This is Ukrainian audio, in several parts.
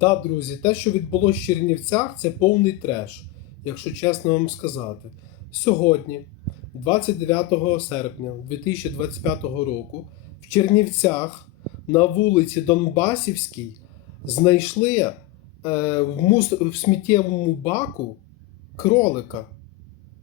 Да, друзі, те, що відбулося в Чернівцях, це повний треш, якщо чесно вам сказати. Сьогодні, 29 серпня 2025 року, в Чернівцях на вулиці Донбасівській знайшли е, в, мус... в сміттєвому баку кролика.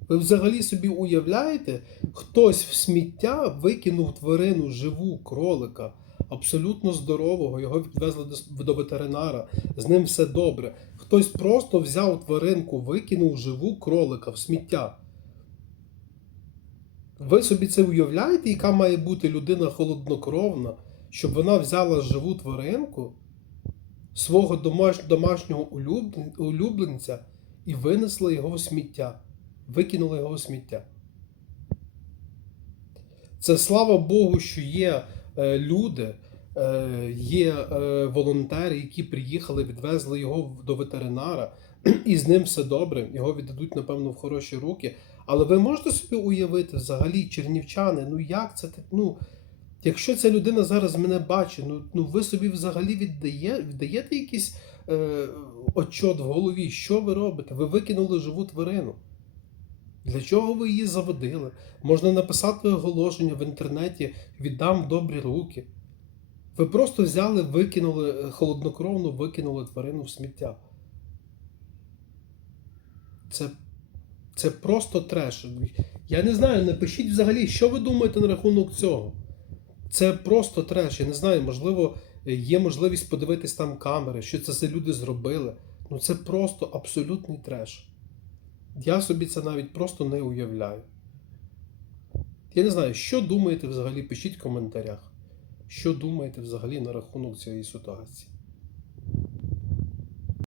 Ви взагалі собі уявляєте, хтось в сміття викинув тварину живу кролика, абсолютно здорового, його відвезли до, ветеринара, з ним все добре. Хтось просто взяв тваринку, викинув живу кролика в сміття. Ви собі це уявляєте, яка має бути людина холоднокровна, щоб вона взяла живу тваринку свого домашнього улюбленця і винесла його в сміття, викинула його в сміття. Це слава Богу, що є е, люди, є е, волонтери, які приїхали, відвезли його до ветеринара, і з ним все добре. Його віддадуть, напевно, в хороші руки. Але ви можете собі уявити взагалі, чернівчани, ну як це так? Ну, якщо ця людина зараз мене бачить, ну, ну ви собі взагалі віддає, віддаєте якийсь е, отчот в голові, що ви робите? Ви викинули живу тварину. Для чого ви її заводили? Можна написати оголошення в інтернеті, віддам добрі руки. Ви просто взяли, викинули е, холоднокровно, викинули тварину в сміття. Це, це просто треш. Я не знаю, напишіть взагалі, що ви думаєте на рахунок цього. Це просто треш. Я не знаю, можливо, є можливість подивитись там камери, що це за люди зробили. Ну це просто абсолютний треш. Я собі це навіть просто не уявляю. Я не знаю, що думаєте взагалі, пишіть в коментарях. Що думаєте взагалі на рахунок цієї ситуації?